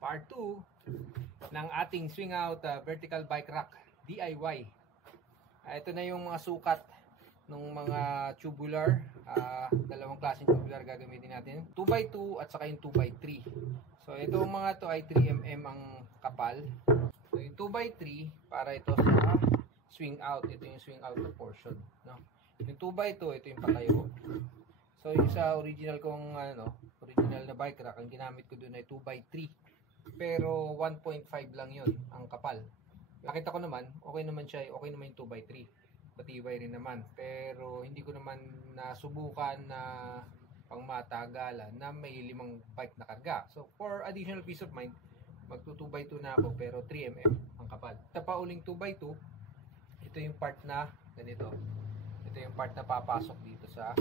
Part 2 ng ating swing out vertical bike rack DIY. Ito na yung mga sukat ng mga tubular, dalawang klaseng tubular gagamitin natin, 2x2 at saka yung 2x3. So itong mga to ay 3mm ang kapal. So yung 2x3 para ito sa swing out, ito yung swing out na portion, no? Yung 2x2 ito yung patayo. So yung sa original kong original na bike rack, ang ginamit ko doon ay 2x3. Pero 1.5 lang yun ang kapal. Nakita ko naman, okay naman siya, okay naman yung 2x3. Matibay rin naman. Pero hindi ko naman nasubukan na pang matagalan na may 5 bike na karga. So for additional peace of mind, magto 2x2 na ako pero 3mm ang kapal. Tapa uling 2x2, ito yung part na ganito. Ito yung part na papasok dito sa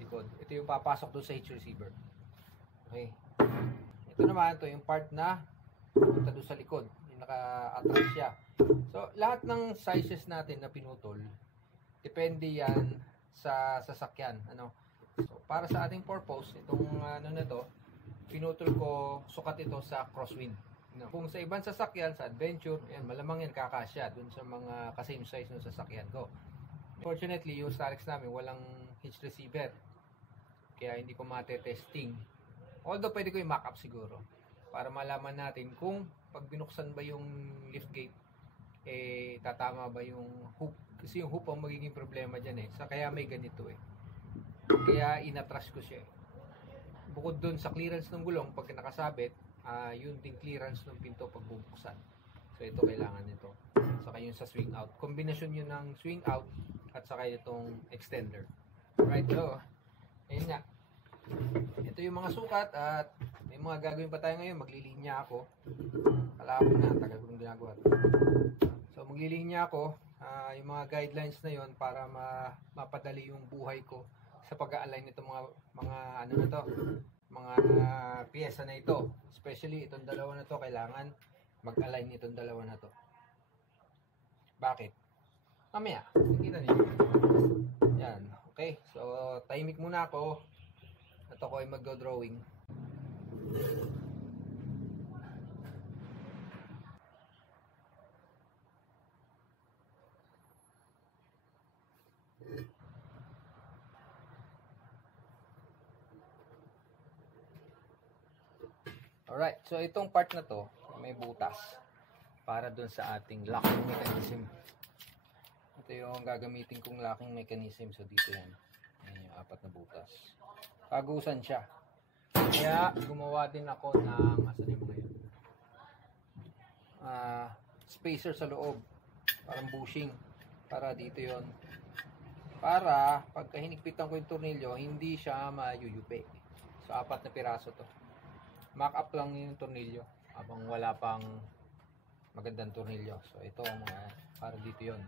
likod. Ito yung papasok doon sa hitch receiver. Okay. Ito naman, ito yung part na punta doon sa likod. Yung naka-attract siya. So, lahat ng sizes natin na pinutol, depende yan sa sasakyan. So, para sa ating purpose, itong na to, pinutol ko, sukat ito sa crosswind. Kung sa ibang sasakyan, sa adventure, yan, malamang yan kakasya dun sa mga kasame size ng sasakyan ko. Fortunately, yung Starex namin, walang hitch receiver. Kaya hindi ko mate-testing. Although pwede ko yung mock-up siguro para malaman natin kung pag binuksan ba yung lift gate, tatama ba yung hoop. Kasi yung hoop ang magiging problema dyan kaya may ganito Kaya inatras ko siya Bukod dun sa clearance ng gulong, pag nakasabit, yun din clearance ng pinto pag bubuksan. So ito kailangan nito. Saka yung sa swing out. Kombinasyon yun ng swing out at saka itong extender. Right, so, ayun nga. Ito yung mga sukat at may mga gagawin pa tayo ngayon. Maglilinya ako. Kala ko na, tagal ko nung ginagawa. So maglilinya ako. Yung mga guidelines na yon para mapadali yung buhay ko sa pag-a-align nito mga piyesa na ito. Especially itong dalawa na to, kailangan mag-align itong dalawa na to. Bakit? Mamaya, nakita niyo. Yan, okay. So tahimik muna ako. At ako ay magdo-drawing. Alright, so itong part na to, may butas para dun sa ating locking mechanism. Ito yung gagamitin kong locking mechanism. So dito yan. Ayan yung 4 na butas. Pagusan siya. Kaya gumawa din ako ng asan yung mga yun? Spacer sa loob. Parang bushing. Para dito yon. Para pagka hinigpitan ko yung tornilyo, hindi siya mayuyupi. So 4 na piraso to. Mock up lang yung tornilyo habang wala pang magandang tornilyo. So ito mga para dito yon.